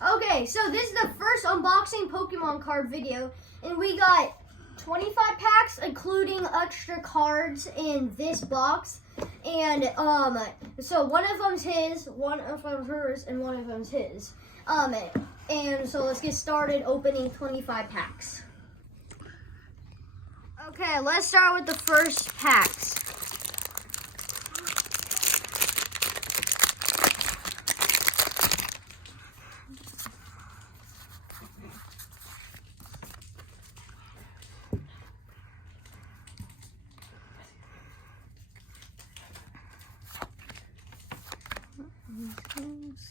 Okay, so this is the first unboxing Pokemon card video, and we got 25 packs, including extra cards in this box. And so one of them's his, one of them's hers, and one of them's his. And so let's get started opening 25 packs. Okay, let's start with the first packs.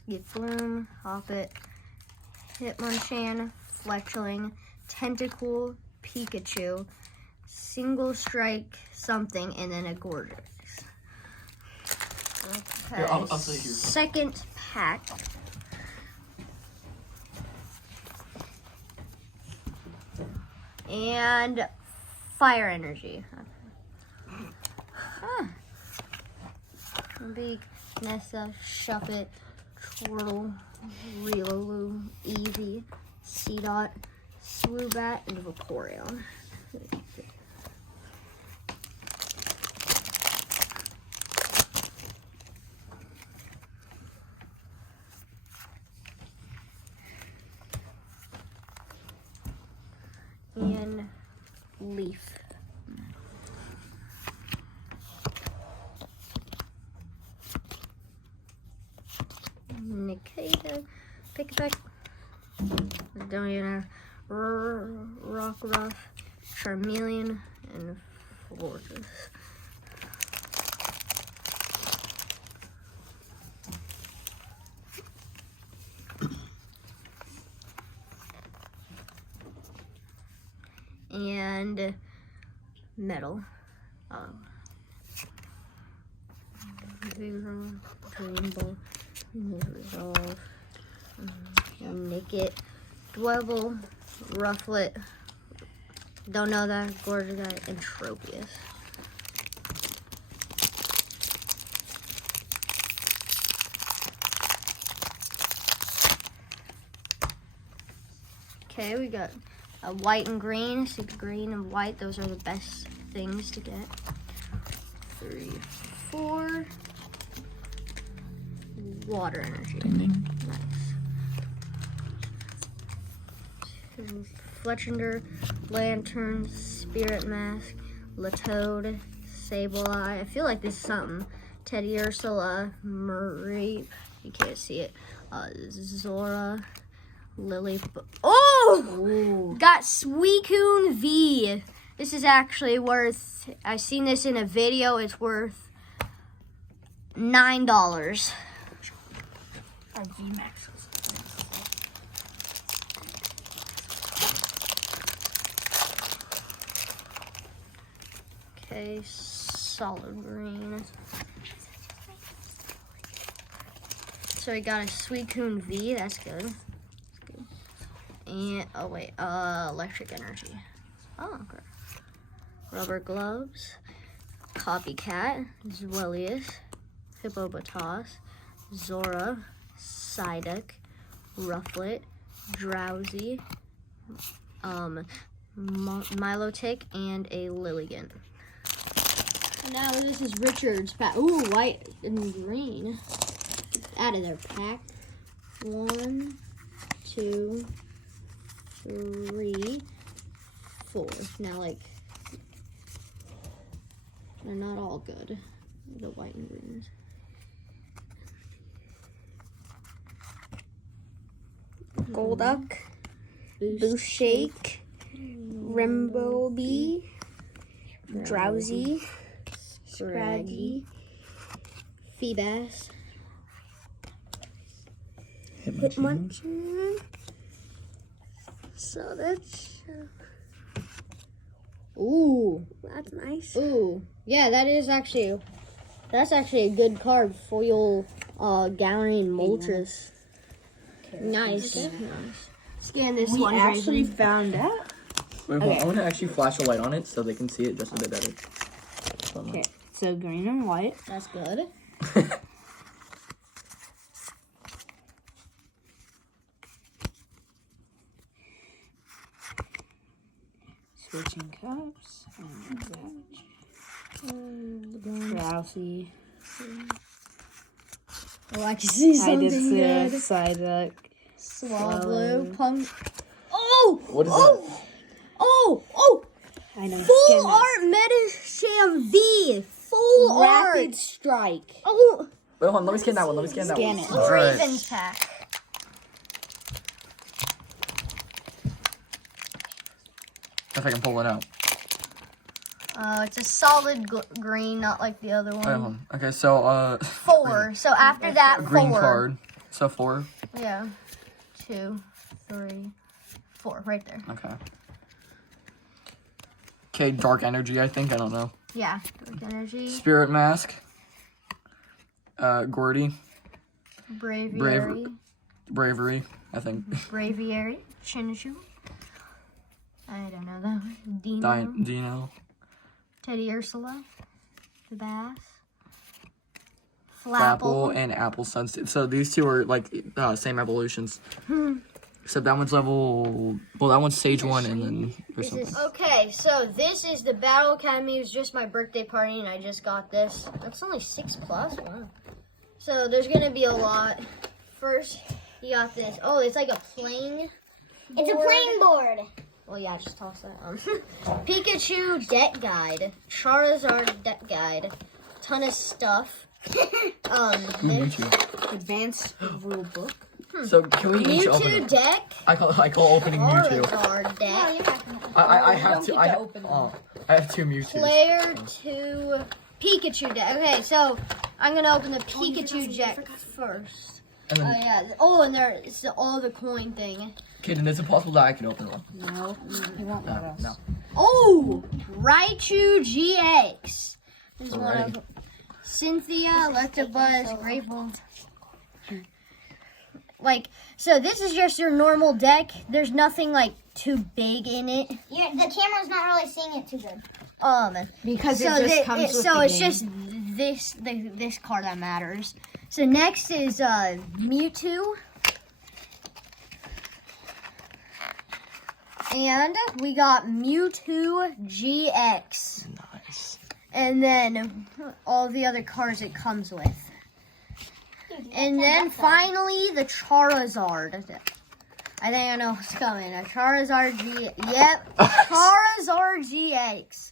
Skiploom, Hoppet, Hitmonchan, Fletchling, Tentacool, Pikachu, Single Strike, something, and then a Gorgeous. Okay, Here, I'll say here. Second pack. And Fire Energy. Huh. Big Nessa, Shuppet, Twirtle, Riolu, Eevee, Seedot, Swoobat, and Vaporeon. And Leaf. Nikita, Pick, don't even know, Rockruff, Charmeleon, and Fortress. And Metal. Rainbow, Resolve, Nickit, Dwebble, Rufflet, don't know that, Gorgeous guy, and Tropius. Okay, we got a white and green, so green and white, those are the best things to get. 3, 4. Water Energy. Ding, ding. Nice. Fletchinder, Lantern, Spirit Mask, Latoad, Sableye. I feel like this is something. Teddy Ursula, Marie, you can't see it. Zora, Lily. Oh! Ooh. Got Suicune V. This is actually worth, I've seen this in a video, it's worth $9. Okay, solid green. So we got a Suicune V, that's good. That's good. And oh wait, electric energy. Oh, okay. Rubber gloves, Copycat, Zwellius, Hippopotas, Zora, Psyduck, Rufflet, Drowsy, Milotic, and a Lilligant. And now this is Richard's pack. Ooh, white and green. Out of their pack. 1, 2, 3, 4. Now, like, they're not all good. The white and greens. Golduck, Boost Shake, Rainbow Bee, Drowsy, Scraggy, Feebas, Hitmonchan. So that's ooh, that's nice. Ooh, yeah, that's actually a good card. Foil, Gallery and Moltres. Nice. Nice. Scan this one. We actually found out. Wait, okay. I want to actually flash a light on it so they can see it just a bit better. Okay, so green and white. That's good. Switching cups. Rousey. Oh, I can see I did something see good. Psyduck. Swablu, Punk. Oh! What is oh! that? Oh! I know. Full art Metasham V! Full Rapid art! Strike. Oh! Wait, hold on. Let me scan that one. Scan it. Alright. Ravens pack. If I can pull it out. It's a solid green, not like the other Wait, hold one. on. Okay, so, 4. So after that, green 4. card. So 4. Yeah. 2, 3, 4. Right there. Okay. Okay, dark energy, I think. I don't know. Yeah. Dark energy. Spirit mask. Gordy. Braviary. Bravery, I think. Braviary. Chinchu. I don't know that one. Dino. Dino. Teddy Ursula. The Bass. Flapple and Apple Suns. So these two are like same evolutions. Except that one's level. Well, that one's Sage 1 and then or something. Okay, so this is the Battle Academy. It was just my birthday party and I just got this. That's only 6+. Wow. So there's gonna be a lot. First, you got this. Oh, it's like a playing board. It's a playing board. Well, yeah, just toss that. Pikachu deck guide, Charizard deck guide, ton of stuff. Mewtwo. Advanced rule book. So can we each open Mewtwo it? deck, I call opening Mewtwo. Charizard deck, I have to. I have 2 Mewtwo's. Player 2 Pikachu deck. Okay, so I'm gonna open the Pikachu deck first. And Oh then, yeah. Oh, and there's all the coin thing. okay, then is it possible that I can open one? No, he won't let us. No. Oh, Raichu GX. This is one Alrighty. of Cynthia, Electabuzz, Grateful. Like, so this is just your normal deck. There's nothing like too big in it. Yeah, the camera's not really seeing it too good. Because so it just comes with so the it's game. just this card that matters. So next is Mewtwo. And we got Mewtwo GX. Nice. And then all the other cards it comes with. And then finally the Charizard. I think I know what's coming. A Charizard Yep. Charizard GX.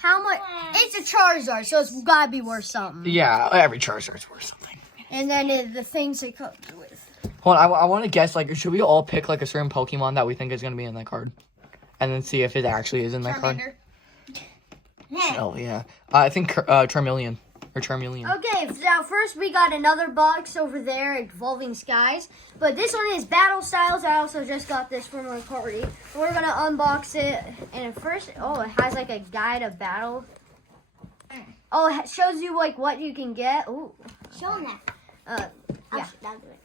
How much? It's a Charizard, so it's gotta be worth something. Yeah, every Charizard's worth something. And then the things it comes with. Hold on, I want to guess. Like, should we all pick like a certain Pokemon that we think is gonna be in that card, and then see if it actually is in that card? Oh yeah, I think Charmeleon or Charmeleon. Okay, now first we got another box over there, Evolving Skies. But this one is Battle Styles. I also just got this from my party. We're gonna unbox it. And at first, oh, it has like a guide of battle. Oh, it shows you like what you can get. Ooh. Show them that. Yeah. I'll do it.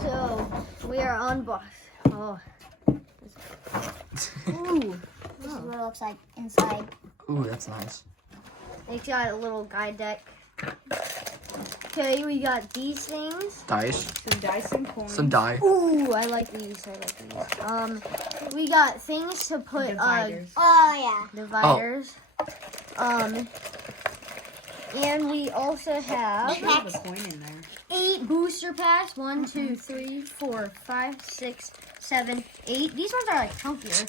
So we are unboxed. Oh. Ooh. This is what it looks like inside. Ooh, that's nice. It's got a little guide deck. Okay, we got these things. Dice. Some dice and coins. Some die. Ooh, I like these. We got things to put Dividers. Oh, yeah. dividers. And we also have Should have a coin in there. 8 booster packs. 1, 2, 3, 4, 5, 6, 7, 8. These ones are like chunkier.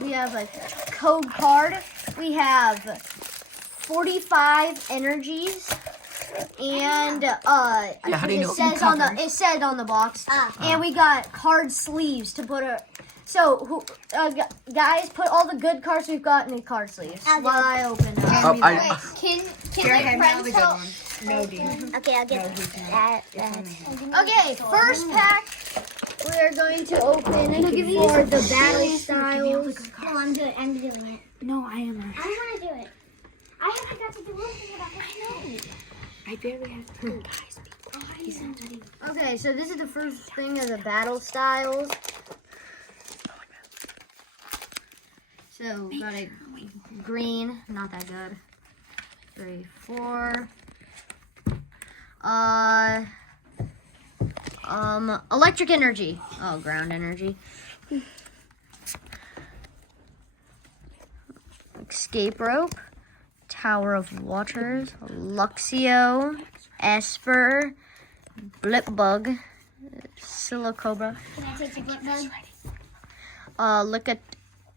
We have a code card. We have 45 energies. And how do you know? it says on the box. And we got card sleeves to put a. So, guys, put all the good cards we've got in the card sleeves. While I open them. Can Here, my hand me the friends good help? one. No, dear. Okay, I'll get that. Okay, first pack we are going to open for the battle styles. No, I'm doing it. No, I am. I want to do it. I got to do it. I know. I barely have two. Guys, Okay, so this is the first thing of the battle styles. So we got a green, not that good. 3, 4. Electric energy. Oh, ground energy. Escape Rope, Tower of Waters, Luxio, Esper, Blipbug, Silicobra, Can I take the blip bug?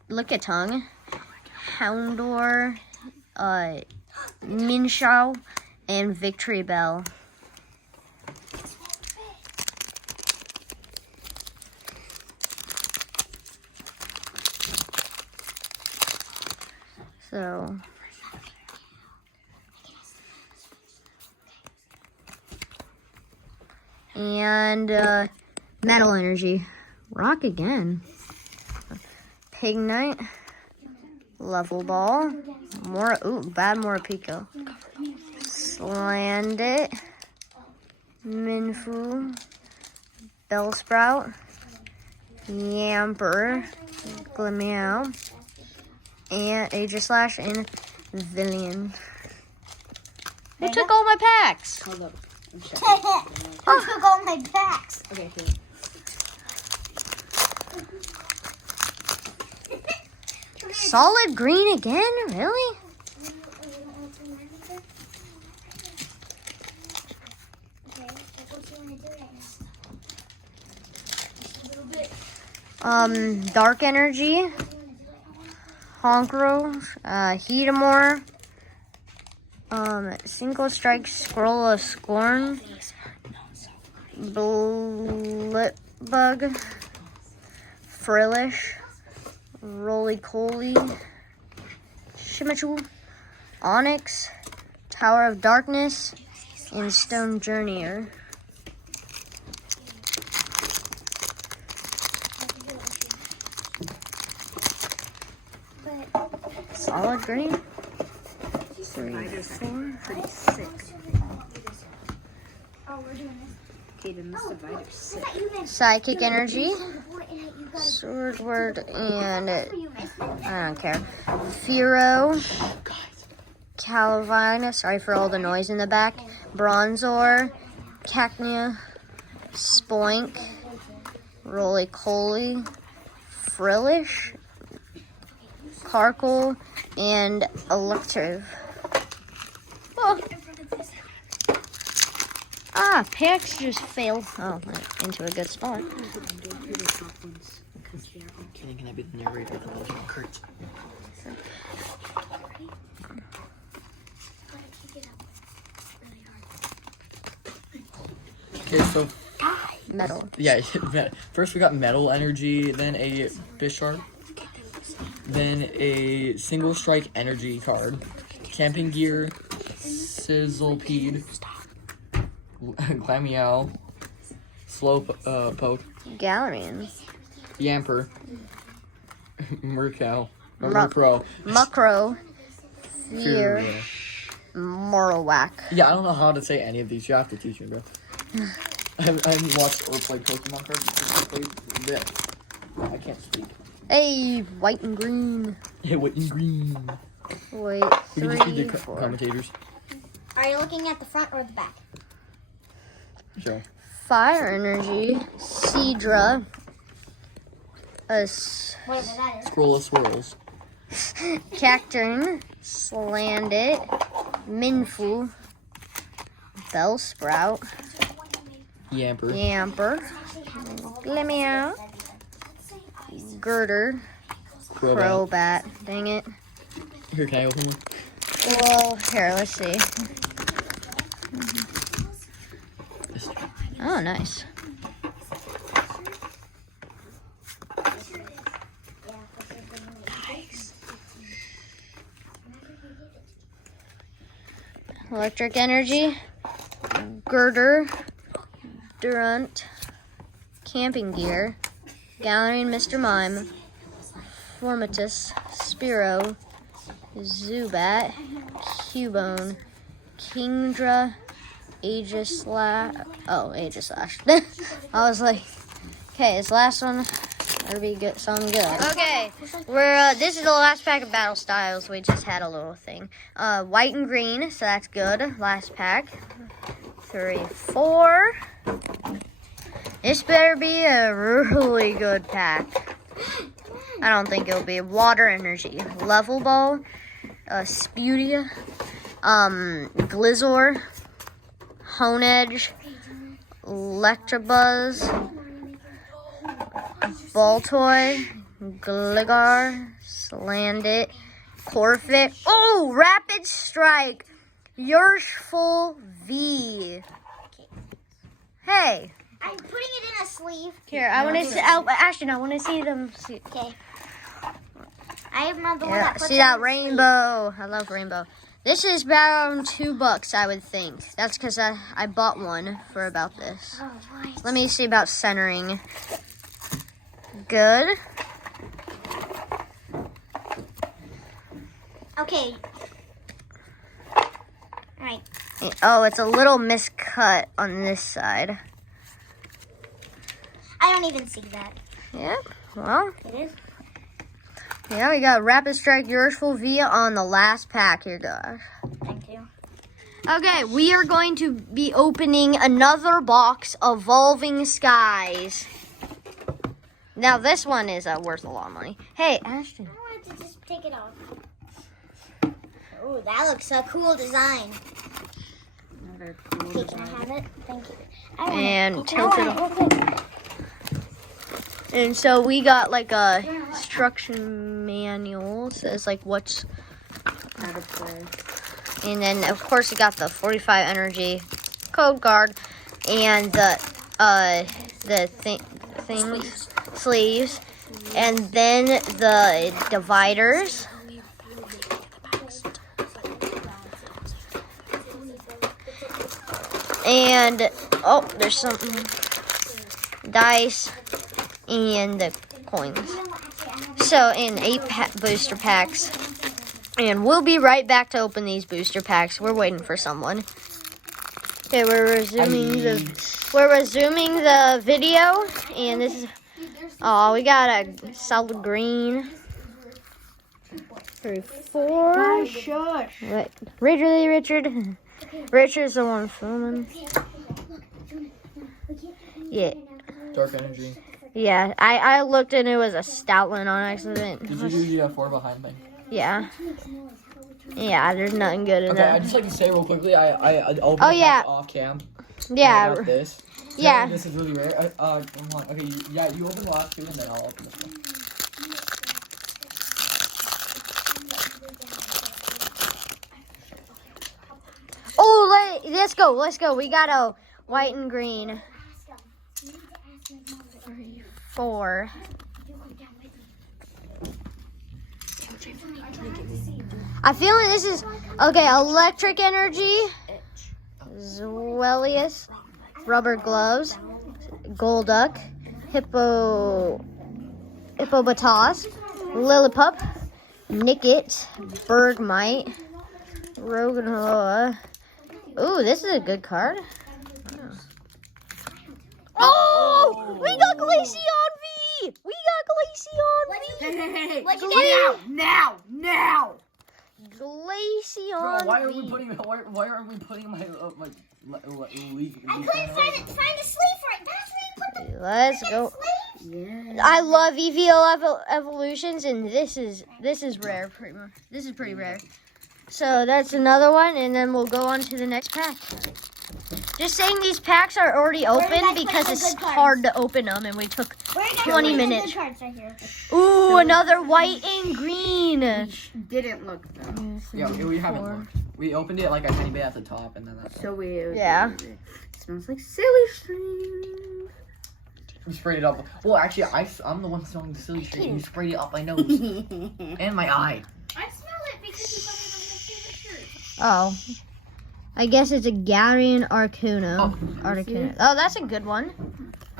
Lickitung, Houndor, Minshao, and Victory Bell. So, and Metal Energy, Rock again, Pignite, Level Ball, bad Morpeko, Slandit, Minfu, Bellsprout, Yamper, Glameow, and Aegislash, and Villian. Who took all my packs? Hold up. I'm checking. Who took all my packs? Okay, here. Solid green again? Really? Dark Energy, Honchkrow, Heatomore, Single Strike, Scroll of Scorn, Blipbug, Frillish, Roly-Poly, Shimichu, Onyx, Tower of Darkness, and Stone Journeyer. Solid green. 3, 4. Pretty sick. Oh, we're doing this. Kaden, this divider's sick. Psychic Energy, Sword Word, and I don't care. Furo, Calavina, sorry for all the noise in the back. Bronzor, Cacnea, Spoink, Roly-Poly, Frillish, Carkle, and Elective. Oh. Packs just failed. Oh, into a good spot. Can I be the narrator of the Legend of Kurtz? Okay, so Metal. yeah, first we got Metal Energy, then a Bisharp, then a Single Strike Energy card, Camping Gear, Sizzlepede, Glameow, Slowpoke, Galarian. Yamper, Murkrow, Muckrow. Fear. Fear. Morowak. Yeah, I don't know how to say any of these. You have to teach me, bro. I haven't watched or played Pokemon cards. I can't speak. Hey, white and green. Hey, what in green? Wait, We can just read 3, the 4. commentators. Are you looking at the front or the back? Sure. Fire Energy, Seadra, Whatever that is. Scroll of Swirls. Cacturne, Slandit, Minfu, Bellsprout, Yamper. Yamper, Glameow, Girder, Crobat. Dang it. Here, can I open one? Well, here, let's see. Oh, nice. Electric Energy, Girder, Durant, Camping Gear, Galarian Mr. Mime, Formatus, Spearow, Zubat, Cubone, Kingdra, Aegislash. Oh, Aegislash. I was like, okay, this last one better be good, something good. Okay, we're this is the last pack of Battle Styles. We just had a little thing. White and green, so that's good. Last pack. 3, 4. This better be a really good pack. I don't think it'll be. Water energy. Level Ball. Sputia. Glizzor. Honedge. Electabuzz. Baltoy. Gligar. Slandit. Corfit. Oh, Rapid Strike. Urshful V. Hey. I'm putting it in a sleeve. Here, I want to see. Ashton, I want to see them. Okay. I have another one. Yeah, see that rainbow. I love rainbow. This is around $2, I would think. That's because I bought one for about this. Oh, right. Let me see about centering. Good. Okay. Alright. Oh, it's a little miscut on this side. I don't even see that. Yeah, well. It is. Yeah, we got Rapid Strike Urshful V on the last pack. Here, guys. Thank you. Okay, we are going to be opening another box of Evolving Skies. Now, this one is worth a lot of money. Hey, Ashton. I wanted to just take it off. Oh, that looks a cool design. Another cool Okay, can I have it? Thank you. I want And it. tilt it off. And so we got like a instruction manual. It says like what's, how to play. and then of course we got the 45 energy code card and the things sleeves, and then the dividers. And oh, there's some dice and the coins. So in 8 booster packs, and we'll be right back to open these booster packs. We're waiting for someone. Okay, we're resuming the video, and this is we got a solid green. 34. Guys, shush. Right. Richard. Richard's the one filming. Yeah. Dark energy. Yeah, I looked and it was a Stoutland on accident. Did you do the 4 behind thing? Yeah. Yeah, there's nothing good in Okay, that. I'd just like to say real quickly, I opened Oh, yeah. off cam. Yeah. I got this. Yeah. This is really rare. Come on. Okay, you open the last 2 and then I'll open this one. Oh, let's go. We got a white and green. 4. I feel like this is okay. Electric energy, Zwellius, rubber gloves, Golduck, Hippopotas, Lillipup, Nickit, Bergmite, Roggenroa. Ooh, this is a good card. Oh, we got Glaceon V! We got Glaceon V! Hey, What'd you get get? out now! Glaceon Bro, why are V. we putting my leaf? I couldn't find a sleeve for it. That's where you put the Let's go. Yeah. I love EVO evolutions, and this is rare. This is pretty rare. So that's another one, and then we'll go on to the next pack. Just saying, these packs are already open because it's hard to open them, and we took 20 minutes. Cards right here. Ooh, another white and green. Didn't look though. Yeah, we haven't looked. We opened it like a tiny bit at the top, and then that's So weird. Yeah. It smells like silly string. we sprayed it up. Well, actually, I'm the one smelling the silly string. You sprayed it up my nose and my eye. I smell it because you put it on my favorite shirt. Oh. I guess it's a Garian Articuno. Oh, that's a good one.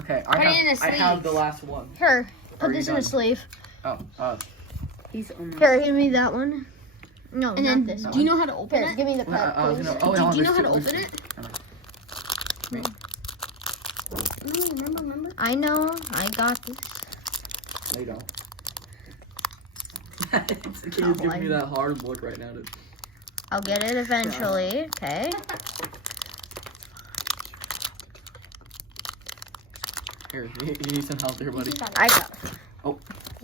Okay, it in a I have the last one. Here, Are put you this in a done? sleeve. He's almost. Here, give me that one. No, And not then, this do one. you know how to open Here, it? give me the pet, please. Do you know how to open it? Remember? I know. I got this. No, you don't. It's giving me that hard look right now. I'll get it eventually. Okay. Here, you need some help here, buddy. I got.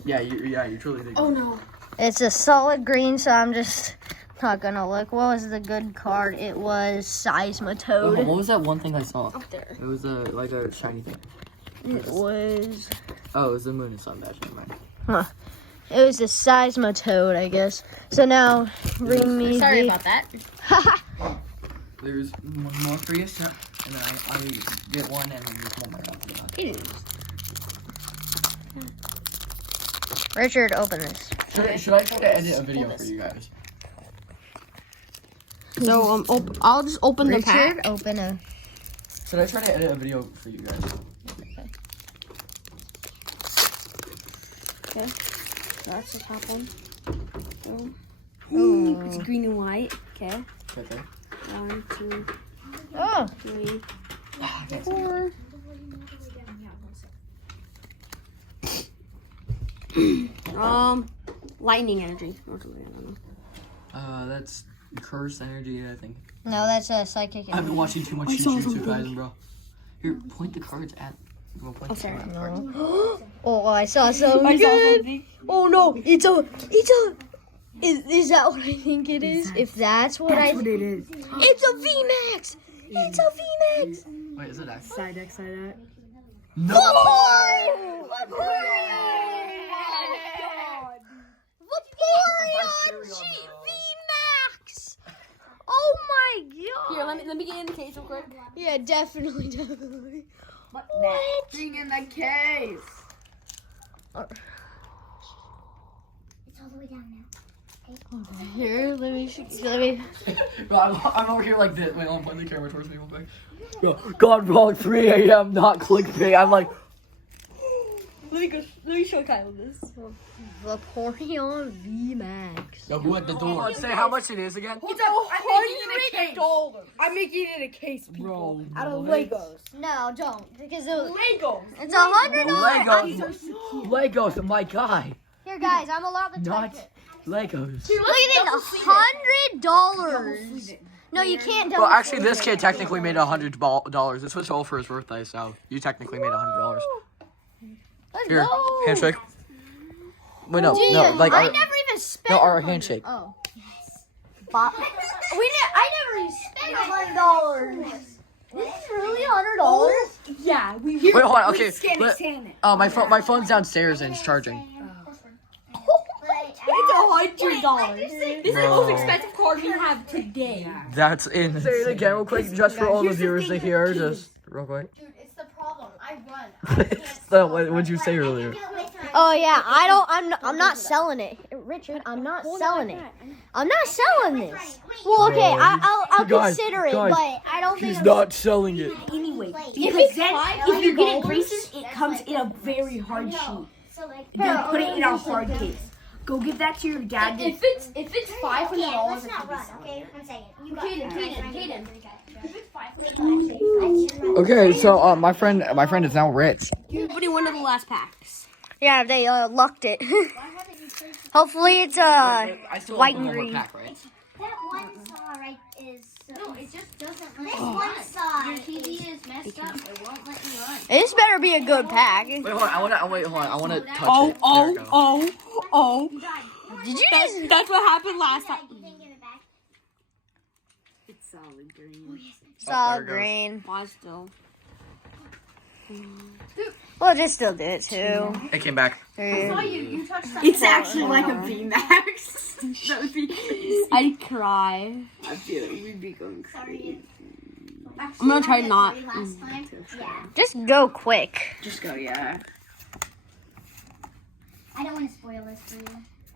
Yeah, you truly did. Oh no. It's a solid green, so I'm just not gonna look. What was the good card? It was Seismitoad. What was that one thing I saw? Up there. It was like a shiny thing. It was. Oh, it was the moon and sun badge. Never mind. It was the Seismitoad, I guess. So now, bring me Sorry the. about that. There's one more for you, sir. And then I get one, and then there's one more after that. It is. Richard, open this. Should I try to edit a video for you guys? So I'll just open the pack. Richard, open a. Should I try to edit a video for you guys? Okay. So that's the top one. Ooh, it's green and white. Okay. Okay. 1, 2, Oh. 3, 4. Lightning energy. That's cursed energy, I think. No, that's a psychic. I've been watching too much Jujutsu Kaisen, bro. Here, point the cards at. Well, point the sorry. cards. Oh, I saw something good. Oh no, it's a. Is that what I think it is? If that's what I. What it is. It's a VMAX. It's a VMAX. Wait, is it that? Side deck, side deck. No! Vaporeon VMAX. Oh my god. Here, let me get in the case real quick. Yeah, definitely. What? Thing in the case. It's all the way down now. Here, let me. Bro, I'm over here like this. Wait, I'll point the camera towards me real quick. Bro, God, bro, 3 a.m. not clickbait. I'm like. Let me show Kyle this. Vaporeon VMAX. Yo, who at the door? Say how much it is again. Hold on, I'm making it a case. I'm making it a case, people. Bro, Out of Legos. No, don't, because Legos. it's $100. Legos. Legos, my guy. Here, guys, I'm allowed to Not touch it. Legos. Look at this, $100. No, you can't. Well, actually, this kid technically made $100. This was all for his birthday, so you technically made $100. Let's Here, go. handshake. Wait, no, Gee, no, like I our, never even spent. no, our 100. handshake. Oh. I never even spent $100. This is really $100. Yeah, we Wait, hold on. Okay, scan let- it. my phone's downstairs and it's charging. It's $100. This is the Bro. most expensive card we have today. That's in. Say it again, real quick, just for all the viewers to hear. Just real quick. Dude, it's the problem. I run. So, what did you say earlier? Oh yeah, I'm not selling it, Richard. I'm not selling it. I'm not selling this. Well, okay, I'll Guys, consider it, guys, but I don't think. He's not selling it. Anyway, If if you get it braces, it comes in a very hard sheet. So like, Then put it in a hard case. Go give that to your dad. if it's $500, let's not run. Okay, 1 second. You got Kaden. Okay, so my friend is now rich. Everybody went to the last packs. Yeah, they lucked it. Hopefully it's I still white open and one more green. pack, right? That one saw right is. No, it just doesn't let This you one run. saw. Your TV is messed up. It won't let you run. This better be a good pack. Wait, hold on. I wanna touch it. There we go. Oh. Did you just? That's what happened last time. You didn't give it back. It's solid green. Saw there it goes. green. Pause still. Well, just still did it too. It came back. Three. You touched that. It's actually like a VMAX. That would be. I'd cry. I feel like we'd be going crazy. I'm gonna try not. Last time. Yeah. Just go quick. Just go, yeah. I don't want to spoil this for you.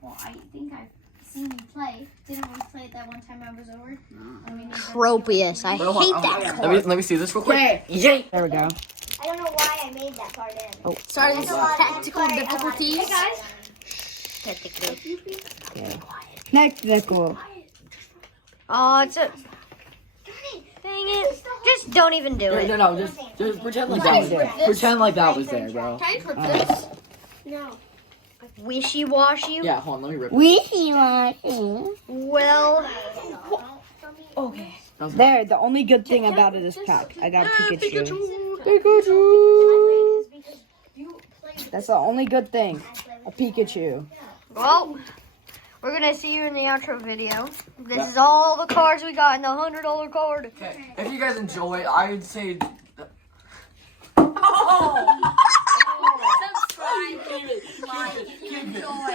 Well, I think I've seen you play. Didn't we play it that one time I was over? Tropius. I hate that card. Let me see this real quick. Yay! There we go. I don't know why I made that card in. Oh, Sorry, That's this a lot of technical card. difficulties. Hey guys. Technical. Oh, it's a. Dang it! Just don't even do it. No, just pretend like that was there. Pretend like that was there, bro. Can I flip this? No. Wishy-washy. Yeah, hold on, let me rip it. Well, Okay. There, the only good thing about it is pack. I got Pikachu. Pikachu. That's the only good thing. A Pikachu. Well, we're gonna see you in the outro video. This is all the cards we got in the $100 card. Okay, if you guys enjoy, I would say. Subscribe. Keep it. Enjoy.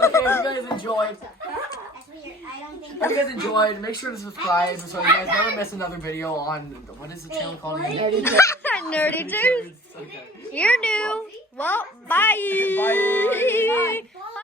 Okay, if you guys enjoyed. That's weird. I don't think If you guys enjoyed, make sure to subscribe so you guys never miss another video on, what is the channel called again? Nerdy Turds. Okay. You're new. Well, bye. Bye.